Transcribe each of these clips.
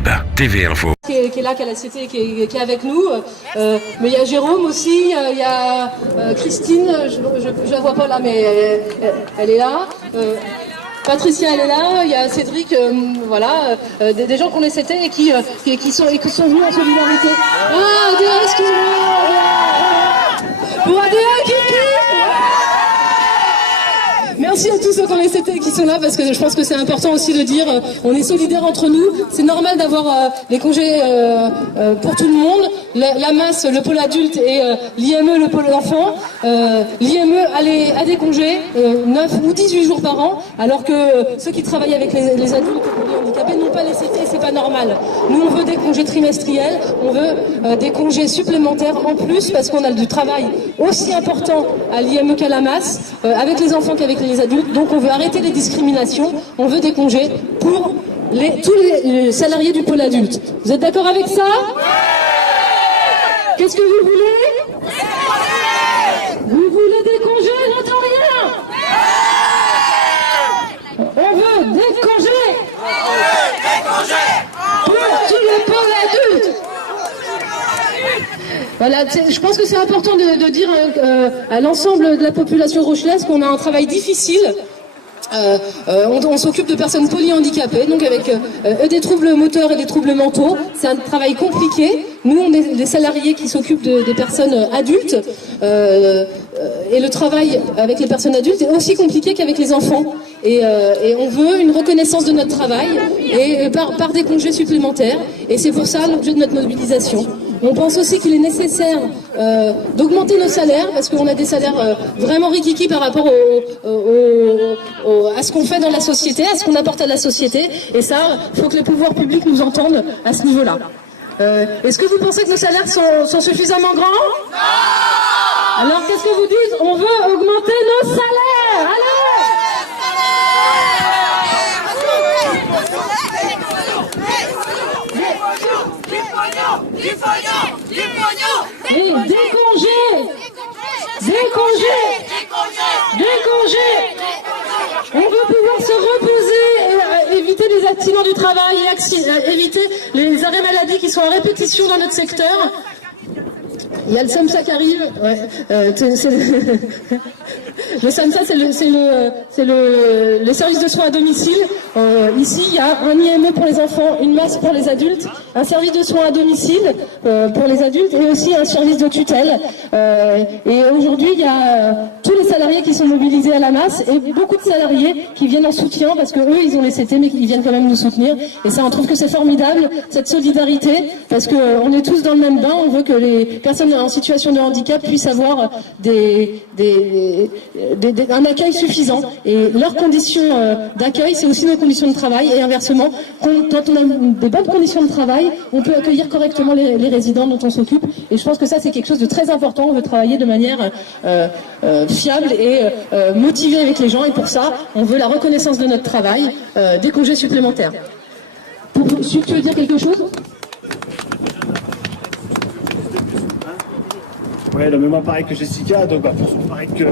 Web, TV Info. Qui est là, qui a la CT, qui est avec nous. Mais il y a Jérôme aussi, il y a Christine, je la vois pas là, mais elle est là. Patricia, elle est là. Il y a Cédric, voilà, des gens qu'on les CT et qui sont venus en solidarité. Ah, ADA, excusez-moi. Pour ADA, qui merci à tous ceux qu'on les CT qui sont là, parce que je pense que c'est important aussi de dire on est solidaires entre nous. C'est normal d'avoir les congés pour tout le monde. La masse, le pôle adulte et l'IME, le pôle enfant. L'IME a des congés 9 ou 18 jours par an, alors que ceux qui travaillent avec les adultes et les handicapés n'ont pas les CT, c'est pas normal. Nous, on veut des congés trimestriels, on veut des congés supplémentaires en plus, parce qu'on a du travail aussi important à l'IME qu'à la masse, avec les enfants qu'avec les adultes. Donc on veut arrêter les discriminations, on veut des congés pour tous les salariés du pôle adulte. Vous êtes d'accord avec ça? Qu'est-ce que vous voulez? Vous voulez des congés? J'entends rien. On veut des congés. Pour tous les pôles adultes. Voilà, je pense que c'est important de dire à l'ensemble de la population rochelaise qu'on a un travail difficile. On s'occupe de personnes polyhandicapées, donc avec des troubles moteurs et des troubles mentaux. C'est un travail compliqué. Nous, on est des salariés qui s'occupent des personnes adultes. Et le travail avec les personnes adultes est aussi compliqué qu'avec les enfants. Et on veut une reconnaissance de notre travail et par des congés supplémentaires. Et c'est pour ça l'objet de notre mobilisation. On pense aussi qu'il est nécessaire d'augmenter nos salaires, parce qu'on a des salaires vraiment rikiki par rapport à ce qu'on fait dans la société, à ce qu'on apporte à la société. Et ça, il faut que les pouvoirs publics nous entendent à ce niveau-là. Est-ce que vous pensez que nos salaires sont suffisamment grands? Non. Alors qu'est-ce que vous dites? On veut augmenter nos salaires. Allez! Et des congés! On veut pouvoir se reposer, éviter les accidents du travail, éviter les arrêts maladie qui sont en répétition dans notre secteur. Il y a le SAMSA qui arrive. Ouais, le SAMSA, c'est le service de soins à domicile. Ici, il y a un IME pour les enfants, une masse pour les adultes, un service de soins à domicile pour les adultes et aussi un service de tutelle. Et aujourd'hui, il y a tous les salariés qui sont mobilisés à la masse et beaucoup de salariés qui viennent en soutien, parce que eux, ils ont les CT, mais ils viennent quand même nous soutenir. Et ça, on trouve que c'est formidable, cette solidarité, parce qu'on est tous dans le même bain. On veut que les personnes en situation de handicap puissent avoir un accueil suffisant. Et leurs conditions d'accueil, c'est aussi nos conditions de travail. Et inversement, quand on a des bonnes conditions de travail, on peut accueillir correctement les résidents dont on s'occupe. Et je pense que ça, c'est quelque chose de très important. On veut travailler de manière fiable et motivée avec les gens. Et pour ça, on veut la reconnaissance de notre travail, des congés supplémentaires. Tu veux dire quelque chose ? Ouais, le même pareil que Jessica, donc pareil que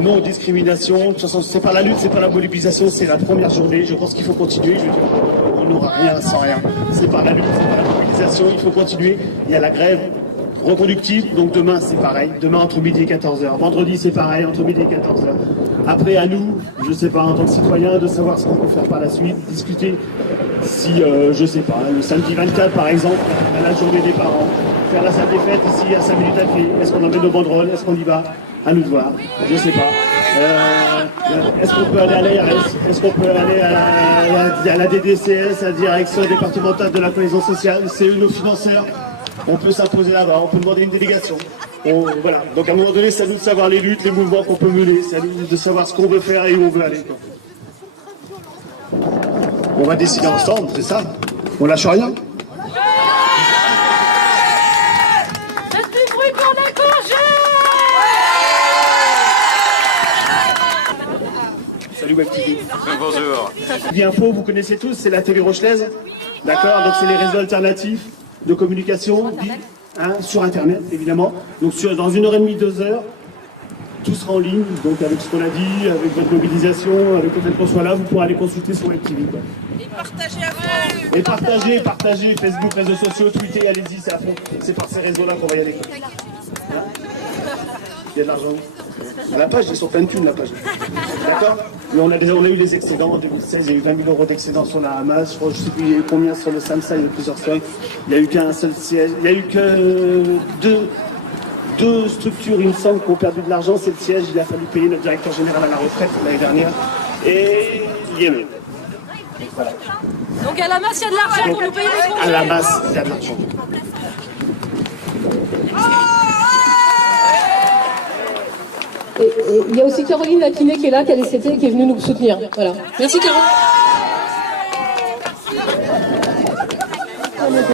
non discrimination. De toute façon, c'est pas la lutte, c'est pas la mobilisation, c'est la première journée. Je pense qu'il faut continuer. Je veux dire, on n'aura rien sans rien. C'est pas la lutte, c'est pas la mobilisation. Il faut continuer. Il y a la grève reconductible, donc demain c'est pareil. Demain entre midi et 14h. Vendredi c'est pareil, entre midi et 14h. Après à nous, je sais pas, en tant que citoyen, de savoir ce qu'on peut faire par la suite, discuter si, je sais pas, le samedi 24 par exemple, à la journée des parents, faire la salle des fêtes ici à 5 minutes à pied. Est-ce qu'on emmène nos banderoles? Est-ce qu'on y va? À nous de voir. Je sais pas. Est-ce qu'on peut aller à l'ARS? Est-ce qu'on peut aller à la DDCS, à la direction départementale de la cohésion sociale? C'est eux nos financeurs. On peut s'imposer là-bas, on peut demander une délégation. Voilà. Donc à un moment donné, c'est à nous de savoir les luttes, les mouvements qu'on peut mener. C'est à nous de savoir ce qu'on veut faire et où on veut aller. On va décider ensemble, c'est ça? On lâche rien? Salut Web TV. Bonjour. Info, vous connaissez tous, c'est la télé rochelaise. D'accord? Donc c'est les réseaux alternatifs de communication sur Internet, évidemment. Donc dans 1h30, 2 heures, tout sera en ligne, donc avec ce qu'on a dit, avec votre mobilisation, avec le fait qu'on soit là, vous pourrez aller consulter sur WebTV. Quoi. Et partagez à fond. Et partagez, Facebook, réseaux sociaux, Twitter, allez-y, c'est à fond. C'est par ces réseaux-là qu'on va y aller. Quoi. Il y a de l'argent. La page, ils sont plein de thunes, la page. D'accord. Mais on a eu des excédents en 2016, il y a eu 20 000 euros d'excédents sur la Hamas, je crois, je sais plus, il y a eu combien sur le Samsa, il y a eu plusieurs sommes. Il n'y a eu qu'un seul siège, il n'y a eu que deux structures, il me semble, qui ont perdu de l'argent, c'est le siège, il a fallu payer notre directeur général à la retraite l'année dernière, et Yémen. Voilà. Donc à la masse, il y a de l'argent pour nous payer les congés. À la masse, il y a de l'argent. Et il y a aussi Caroline Laquinet qui est là, qui a est venue nous soutenir. Voilà. Merci Caroline.